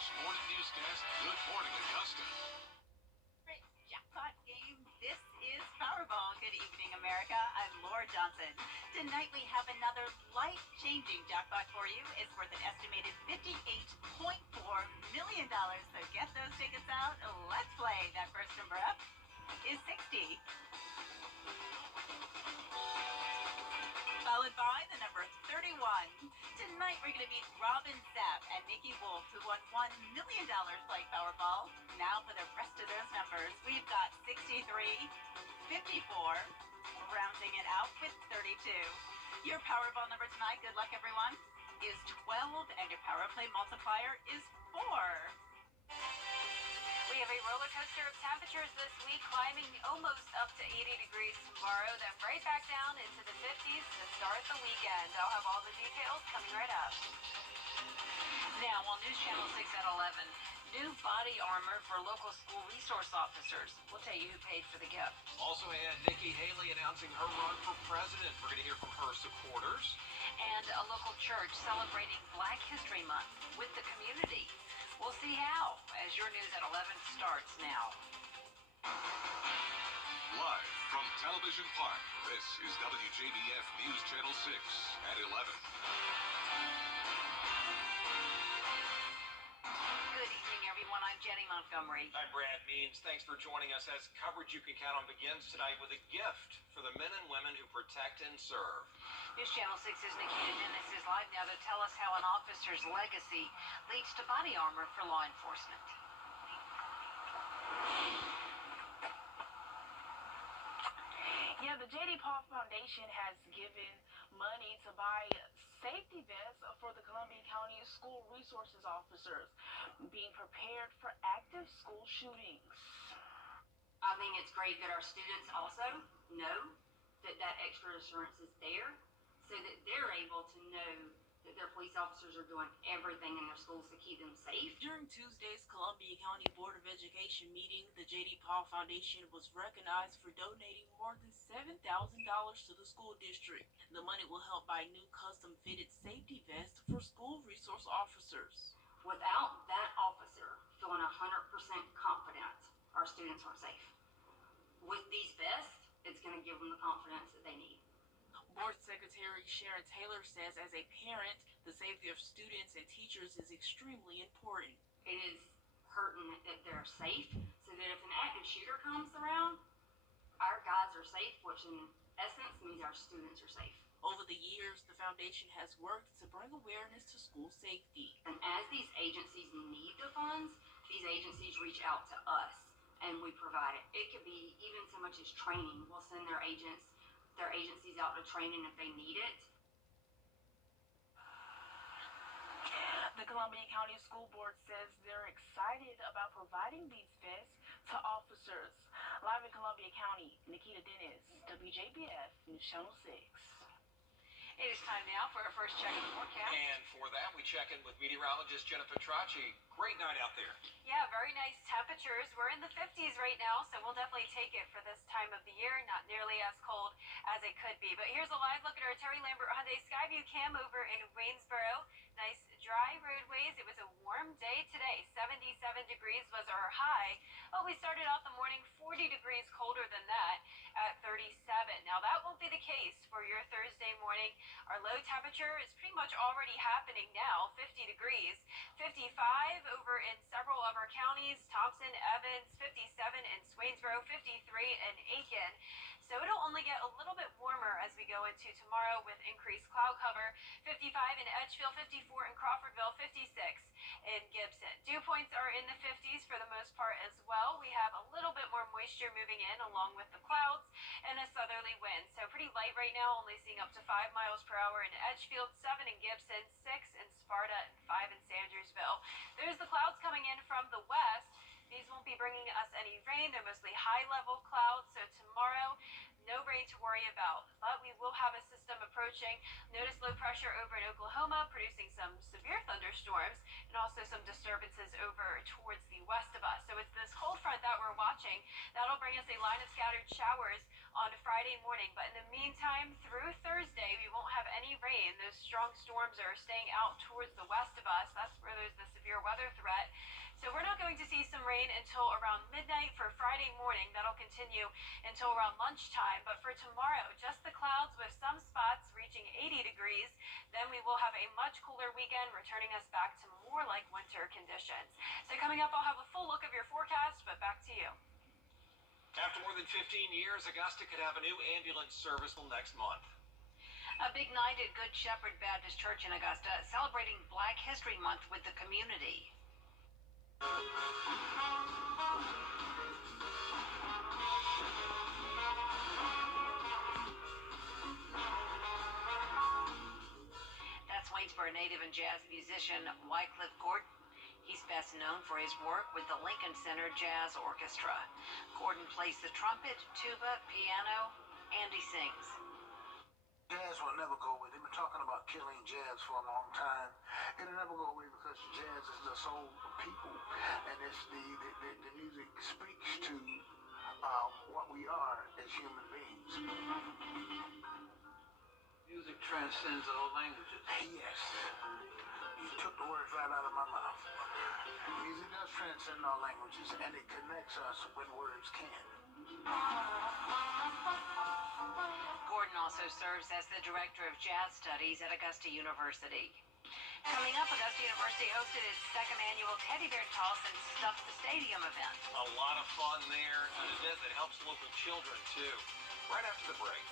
Fox Morning Newscast. Good morning, Augusta. Jackpot game. This is Powerball. Good evening, America. I'm Laura Johnson. Tonight we have another life-changing jackpot for you. It's worth an estimated $58.4 million. So get those tickets out. Let's play. That first number up is 60. Followed by the number 31. Tonight we're going to meet Robin Sapp and Nikki Wolf, who won $1 million playing Powerball. Now for the rest of those numbers, we've got 63, 54, rounding it out with 32. Your Powerball number tonight, good luck everyone, is 12, and your Power Play multiplier is 4. We have a roller coaster of temperatures this week, climbing almost up to 80 degrees tomorrow, then right back down into the 50s to start the weekend. I'll have all the details coming right up. Now on News Channel 6 at 11, new body armor for local school resource officers. We'll tell you who paid for the gift. Also had Nikki Haley announcing her run for president. We're going to hear from her supporters. And a local church celebrating Black History Month with the community. We'll see how, as your news at 11 starts now. Live from Television Park, this is WJBF News Channel 6 at 11. Good evening, everyone. I'm Jenny Montgomery. I'm Brad Means. Thanks for joining us as coverage you can count on begins tonight with a gift for the men and women who protect and serve. News Channel 6's Nikita Dennis is live now to tell us how an officer's legacy leads to body armor for law enforcement. Yeah, the J.D. Paul Foundation has given money to buy safety vests for the Columbia County school resources officers being prepared for active school shootings. I think it's great that our students also know that that extra assurance is there so that they're able to know that their police officers are doing everything in their schools to keep them safe. During Tuesday's Columbia County Board of Education meeting, the J.D. Paul Foundation was recognized for donating more than $7,000 to the school district. The money will help buy new custom-fitted safety vests for school resource officers. Without that officer feeling 100% confident, our students aren't safe. With these vests, it's going to give them the confidence that they need. Board Secretary Sharon Taylor says as a parent, the safety of students and teachers is extremely important. It is pertinent that they're safe so that if an active shooter comes around, our guys are safe, which in essence means our students are safe. Over the years, the foundation has worked to bring awareness to school safety. And as these agencies need the funds, these agencies reach out to us and we provide it. It could be even so much as training. We'll send their agencies out to training if they need it. The Columbia County School Board says they're excited about providing these vests to officers. Live in Columbia County, Nikita Dennis, WJBF News Channel 6. It is time now for our first check of the forecast. And for that, we check in with meteorologist Jennifer Petracci. Great night out there. Yeah, very nice temperatures. We're in the 50s right now, so we'll definitely take it for this time of the year. Not nearly as cold as it could be. But here's a live look at our Terry Lambert Hyundai Skyview cam over in Waynesboro. Nice dry roadways. It was a warm day today. 77 degrees was our high. Oh, we started out the morning 40 degrees colder than that at 37. Now that won't be the case for your Thursday morning. Our low temperature is pretty much already happening now, 50 degrees. 55 over in several of our counties, Thompson, Evans, 57 in Swainsboro, 53 in Aiken. So it'll only get a little bit warmer as we go into tomorrow with increased cloud cover. 55 in Edgefield, 54 in Crawfordville, 56 in Gibson. Dew points are in the 50s for the most part as well. We have a little bit more moisture moving in along with the clouds and a southerly wind. So pretty light right now, only seeing up to 5 miles per hour in Edgefield, 7 in Gibson, 6 in Sparta, and 5 in Sandersville. There's the clouds coming in from the west. These won't be bringing us any rain. They're mostly high-level clouds, so tomorrow, no rain to worry about. But we will have a system approaching. Notice low pressure over in Oklahoma, producing some severe thunderstorms, and also also some disturbances over towards the west of us. So it's this cold front that we're watching. That'll bring us a line of scattered showers on Friday morning. But in the meantime, through Thursday, we won't have any rain. Those strong storms are staying out towards the west of us. That's where there's the severe weather threat. So we're not going to see some rain until around midnight for Friday morning. That'll continue until around lunchtime. But for tomorrow, just the clouds with some spots reaching 80 degrees. Then we will have a much cooler weekend, returning us back to more like winter conditions. So coming up, I'll have a full look of your forecast, but back to you. After more than 15 years, Augusta could have a new ambulance service next month. A big night at Good Shepherd Baptist Church in Augusta, celebrating Black History Month with the community. That's Waynesboro native and jazz musician Wjbf Gordon. He's best known for his work with the Lincoln Center Jazz Orchestra. Gordon plays the trumpet, tuba, piano, and he sings. Jazz will never go away. They've been talking about killing jazz for a long time. It'll never go away because jazz is the soul of people, and it's the music speaks to what we are as human beings. Music transcends all languages. Yes, you took the words right out of my mouth. Music does transcend all languages, and it connects us when words can't. Gordon also serves as the Director of Jazz Studies at Augusta University. Coming up, Augusta University hosted its second annual Teddy Bear Toss and Stuff the Stadium event. A lot of fun there, an event that helps local children, too. Right after the break.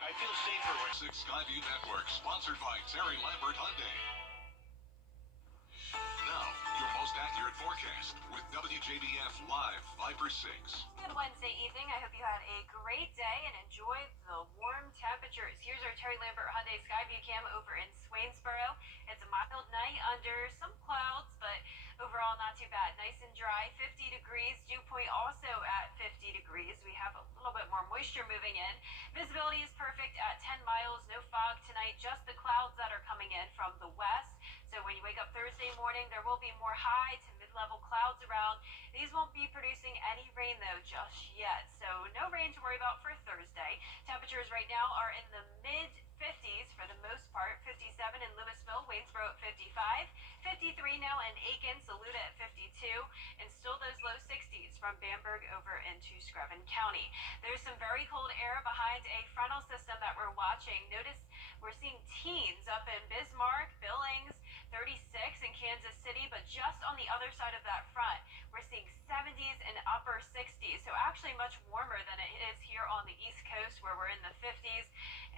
I feel safer with 6 Skyview Network, sponsored by Terry Lambert Hyundai. Now, your most accurate forecast with WJBF Live 5/6. Good Wednesday evening. I hope you had a great day and enjoyed the warm temperatures. Here's our Terry Lambert Hyundai Skyview cam over in Swainsboro. It's a mild night under some clouds, but overall not too bad. Nice and dry, 50 degrees. Dew point also at 50 degrees. We have a little bit more moisture moving in. Visibility is perfect at 10 miles. No fog tonight, just the clouds that are coming in from the west. So when you wake up Thursday morning, there will be more high to mid-level clouds around. These won't be producing any rain, though, just yet. So no rain to worry about for Thursday. Temperatures right now are in the mid-50s for the most part. 57 in Louisville, Waynesboro at 55. 53 now in Aiken, Saluda at 52. And still those low 60s from Bamberg over into Screven County. There's some very cold air behind a frontal system that we're watching. Notice we're seeing teens up in Bismarck, Billings, 36 in Kansas City, but just on the other side of that front, we're seeing 70s and upper 60s. So actually much warmer than it is here on the East Coast, where we're in the 50s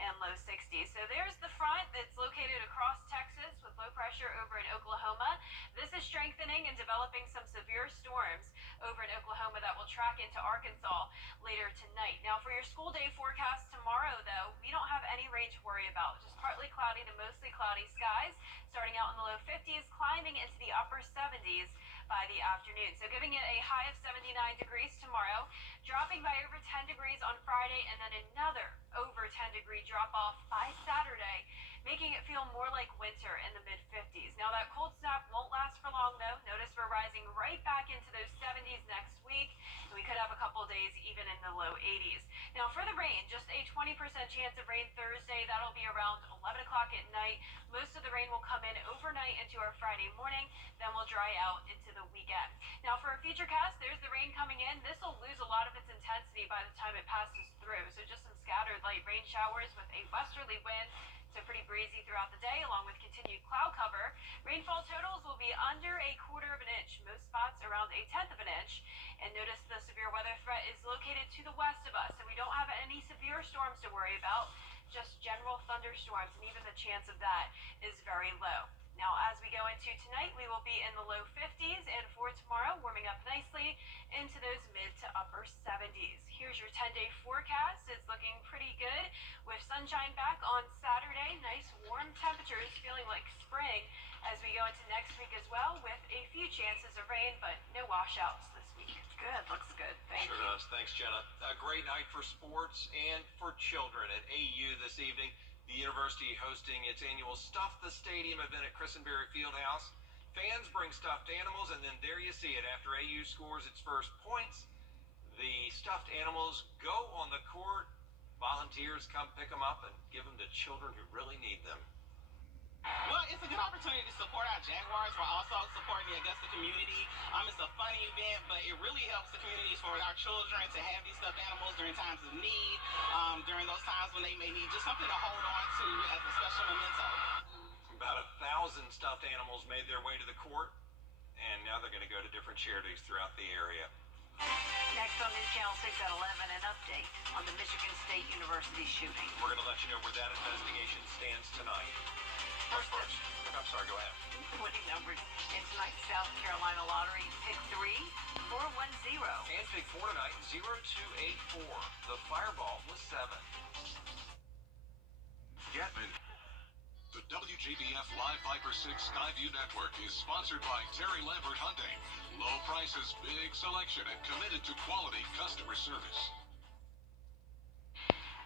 and low 60s. So there's the front that's located across Texas with low pressure over in Oklahoma. This is strengthening and developing some severe storms over in Oklahoma that will track into Arkansas later tonight. Now for your school day forecast tomorrow, though, we don't have any rain to worry about. Just partly cloudy to mostly cloudy skies, starting out in the low 50s, climbing into the upper 70s by the afternoon. So giving it a high of 79 degrees tomorrow, dropping by over 10 degrees on Friday, and then another over 10-degree drop off by Saturday, making it feel more like winter in the mid-50s. Now that cold snap won't last for long, though. Notice we're rising right back into those 70s next week, and we could have a couple days even in the low 80s. Now for the rain, just a 20% chance of rain Thursday. That'll be around 11 o'clock at night. Most of the rain will come in overnight into our Friday morning, then we'll dry out into the weekend. Now for our future cast, there's the rain coming in. This will lose a lot of its intensity by the time it passes through. So just some scattered light rain showers with a westerly wind. So pretty breezy throughout the day, along with continued cloud cover. Rainfall totals will be under a quarter of an inch, most spots around a tenth of an inch. And notice the severe weather threat is located to the west of us, so we don't have any severe storms to worry about, just general thunderstorms, and even the chance of that is very low. Now, as we go into tonight, we will be in the low 50s, and for tomorrow, warming up nicely into those mid to upper 70s. Here's your 10-day forecast. It's looking pretty good with sunshine back on Saturday. Nice warm temperatures, feeling like spring as we go into next week as well, with a few chances of rain, but no washouts this week. Good, looks good. Thank you. Sure does. Thanks, Jenna. A great night for sports and for children at AU this evening. The university hosting its annual Stuff the Stadium event at Christenberry Fieldhouse. Fans bring stuffed animals, and then there you see it. After AU scores its first points, the stuffed animals go on the court. Volunteers come pick them up and give them to children who really need them. Well, it's a good opportunity to support our Jaguars while also supporting the Augusta community. It's a funny event, but it really helps the communities for our children to have these stuffed animals during times of need, during those times when they may need just something to hold on to as a special memento. About 1,000 stuffed animals made their way to the court, and now they're going to go to different charities throughout the area. Next on News Channel 6 at 11, an update on the Michigan State University shooting. We're going to let you know where that investigation stands tonight. First, I'm sorry, go ahead. Winning numbers in tonight's South Carolina lottery, pick 3, 410. And pick 4 tonight, 0284. The fireball was 7. Getman. The WJBF Live Viper 6 Skyview Network is sponsored by Terry Lambert Hyundai. Low prices, big selection, and committed to quality customer service.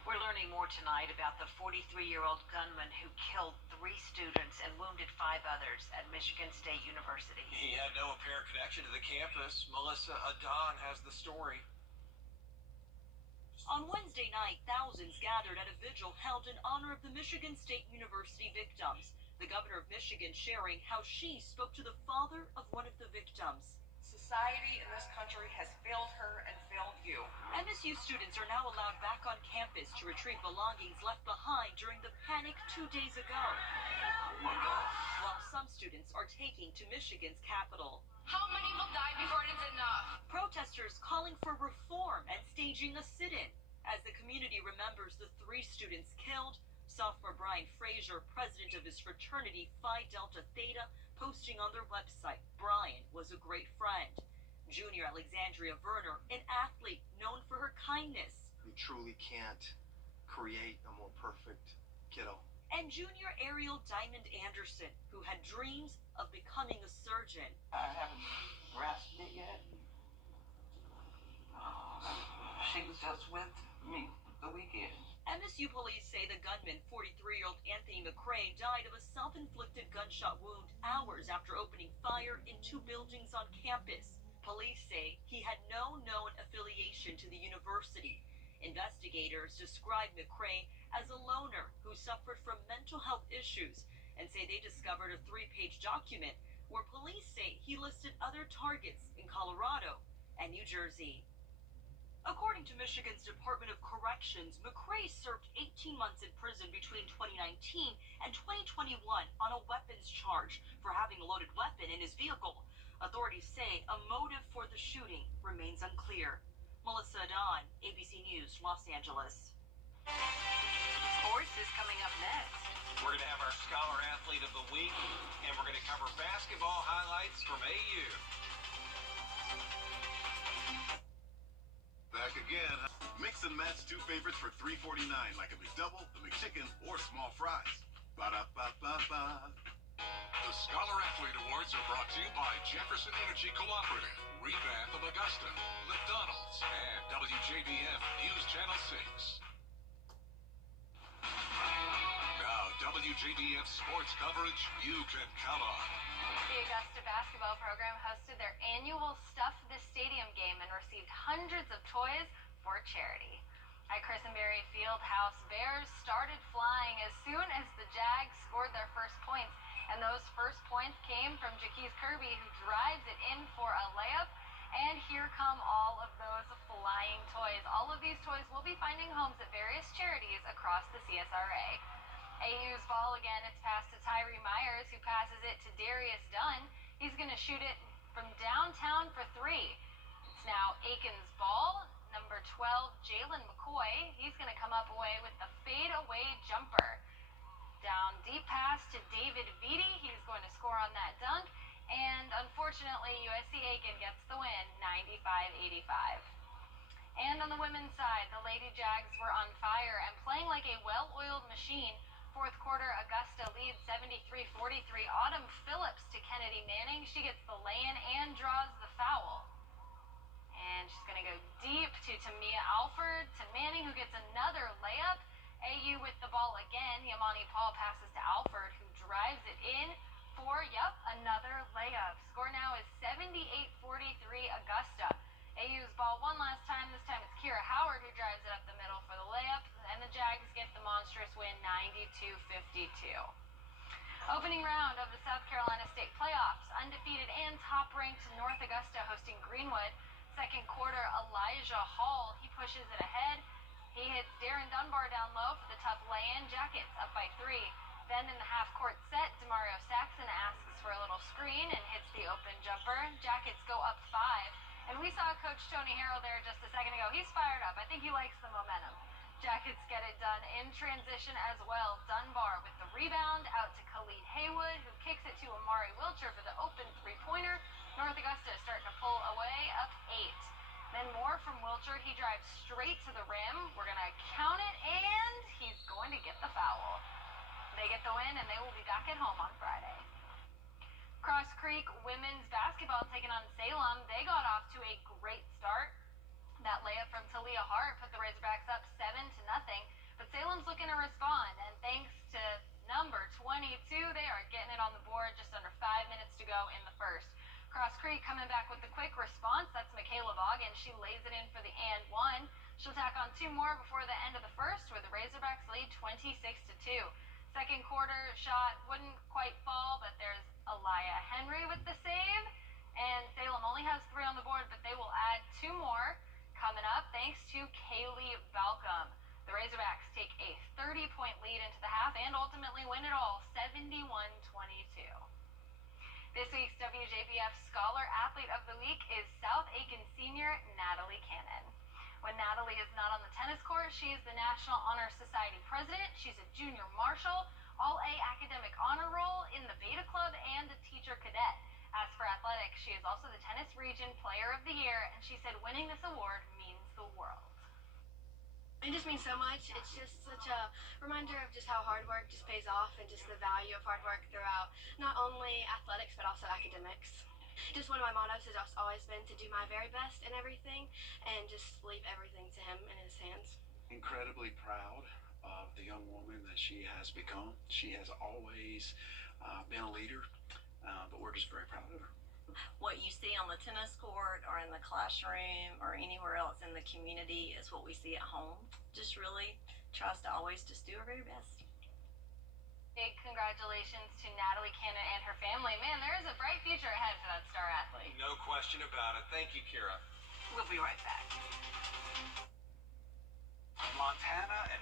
We're learning more tonight about the 43-year-old gunman who killed 3 students and wounded 5 others at Michigan State University. He had no apparent connection to the campus. Melissa Adon has the story. On Wednesday night, thousands gathered at a vigil held in honor of the Michigan State University victims. The governor of Michigan sharing how she spoke to the father of one of the victims. Society in this country has failed her and failed you. MSU students are now allowed back on campus to retrieve belongings left behind during the panic 2 days ago. While some students are taking to Michigan's capital. How many will die before it is enough? Protesters calling for reform and staging a sit-in as the community remembers the 3 students killed. Sophomore Brian Frazier, president of his fraternity Phi Delta Theta, posting on their website, "Brian was a great friend." Junior Alexandria Verner, an athlete known for her kindness. You truly can't create a more perfect kiddo. And junior Ariel Diamond Anderson, who had dreams of becoming a surgeon. I haven't grasped it yet. She was just with me the weekend. MSU police say the gunman, 43-year-old Anthony McCrae, died of a self-inflicted gunshot wound hours after opening fire in 2 buildings on campus. Police say he had no known affiliation to the university. Investigators describe McCrae as a loner who suffered from mental health issues and say they discovered a 3-page document where police say he listed other targets in Colorado and New Jersey. According to Michigan's Department of Corrections, McCrae served 18 months in prison between 2019 and 2021 on a weapons charge for having a loaded weapon in his vehicle. Authorities say a motive for the shooting remains unclear. Melissa Adon, ABC News, Los Angeles. Sports is coming up next. We're going to have our Scholar Athlete of the Week, and we're going to cover basketball highlights from AU. Back again. Mix and match 2 favorites for $3.49, like a McDouble, the McChicken, or small fries. Ba-da-ba-ba-ba. The Scholar Athlete Awards are brought to you by Jefferson Energy Cooperative, Wjbf of Augusta, McDonald's, and WJBF News Channel 6. Now, WJBF sports coverage you can count on. The Augusta basketball program hosted their annual Stuff the Stadium game and received hundreds of toys for charity. At Christenberry Fieldhouse, Bears started flying as soon as the Jags scored their first points, and those first points came from Jaquise Kirby, who drives it in for a layup, and here come all of those flying toys. All of these toys will be finding homes at various charities across the CSRA. AU's ball again, it's passed to Tyree Myers, who passes it to Darius Dunn. He's going to shoot it from downtown for 3. It's now Aiken's ball. Number 12, Jalen McCoy. He's going to come up away with the fadeaway jumper. Down deep pass to David Vitti. He's going to score on that dunk. And unfortunately, USC Aiken gets the win, 95-85. And on the women's side, the Lady Jags were on fire and playing like a well-oiled machine. Fourth quarter, Augusta leads 73-43. Autumn Phillips to Kennedy Manning. She gets the lay-in and draws the foul. And she's going to go deep to Tamia Alford, to Manning, who gets another layup. AU with the ball again. Yamani Paul passes to Alford, who drives it in for, another layup. Score now is 78-43 Augusta. AU's ball one last time. This time it's Kira Howard who drives it up the middle for the layup, and the Jags get the monstrous win 92-52. Opening round of the South Carolina State playoffs. Undefeated and top-ranked North Augusta hosting Greenwood. Second quarter, Elijah Hall, he pushes it ahead. He hits Darren Dunbar down low for the tough lay-in. Jackets up by 3. Then in the half-court set, Demario Saxon asks for a little screen and hits the open jumper. Jackets go up 5. And we saw Coach Tony Harrell there just a second ago. He's fired up. I think he likes the momentum. Jackets get it done in transition as well. Dunbar with the rebound out to Khalid Haywood, who kicks it to Amari Wilcher for the open three-pointer. North Augusta starting to pull away, up 8. Then more from Wilcher. He drives straight to the rim. We're going to count it, and he's going to get the foul. They get the win, and they will be back at home on Friday. Cross Creek women's basketball taking on Salem. They got off to a great start. That layup from Talia Hart put the Razorbacks up 7-0. But Salem's looking to respond, and thanks to number 22, they are getting it on the board. Just under 5 minutes to go in the first. Cross Creek coming back with the quick response. That's Michaela Boggin. She lays it in for the and 1. She'll tack on 2 more before the end of the first, where the Razorbacks lead 26-2. Second quarter shot wouldn't quite fall, but there's Aliyah Henry with the save. And Salem only has 3 on the board, but they will add 2 more coming up thanks to Kaylee Balcom. The Razorbacks take a 30-point lead into the half and ultimately win it all, 71-22. This week's WJBF Scholar Athlete of the Week is South Aiken senior Natalie Cannon. When Natalie is not on the tennis court, she is the National Honor Society president. She's a junior marshal, all-A academic honor roll in the Beta Club, and a teacher cadet. As for athletics, she is also the Tennis Region Player of the Year, and she said winning this award means the world. It just means so much. It's just such a reminder of just how hard work just pays off and just the value of hard work throughout not only athletics but also academics. Just one of my mottos has just always been to do my very best in everything and just leave everything to him in his hands. Incredibly proud of the young woman that she has become. She has always been a leader, but we're just very proud of her. What you see on the tennis court or in the classroom or anywhere else in the community is what we see at home. Just really tries to always just do her very best. Big congratulations to Natalie Cannon and her family. Man, there is a bright future ahead for that star athlete. No question about it. Thank you, Kira. We'll be right back. Montana and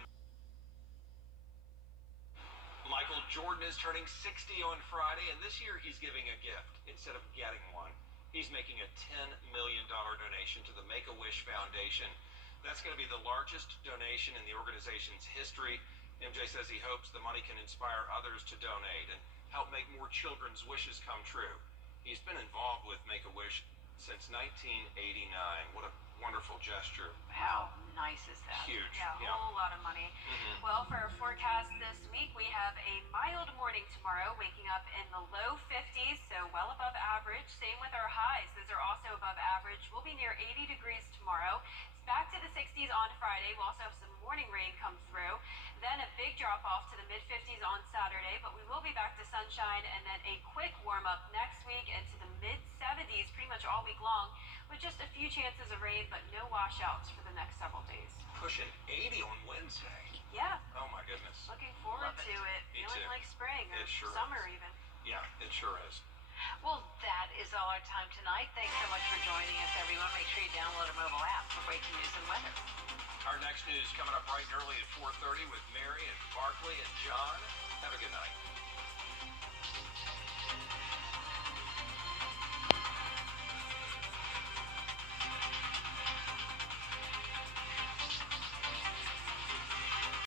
Michael Jordan is turning 60 on Friday, and this year he's giving a gift instead of getting one. He's making a $10 million donation to the Make-A-Wish Foundation. That's going to be the largest donation in the organization's history. MJ says he hopes the money can inspire others to donate and help make more children's wishes come true. He's been involved with Make-A-Wish since 1989. What a wonderful gesture. How nice is that? Huge. Yeah, a whole lot of money. Well, for our forecast this week, we have a mild morning tomorrow, waking up in the low 50s, so well above average. Same with our highs. Those are also above average. We'll be near 80 degrees tomorrow. It's back to the 60s on Friday. We'll also have some morning rain come through. Then a big drop off to the mid-50s on Saturday, but we will be back to sunshine, and then a quick warm up next week into the mid-70s pretty much all week long, with just a few chances of rain, but no washouts for the next several days. Pushing 80 on Wednesday. Yeah. Oh my goodness. Looking forward to it. Me Feeling too. like spring or It sure summer is. even. Yeah, it sure is. Well, that is all our time tonight. Thanks so much for joining us, everyone. Make sure you download our mobile app for breaking news and weather. Our next news coming up bright and early at 4:30 with Mary and Barkley and John. Have a good night.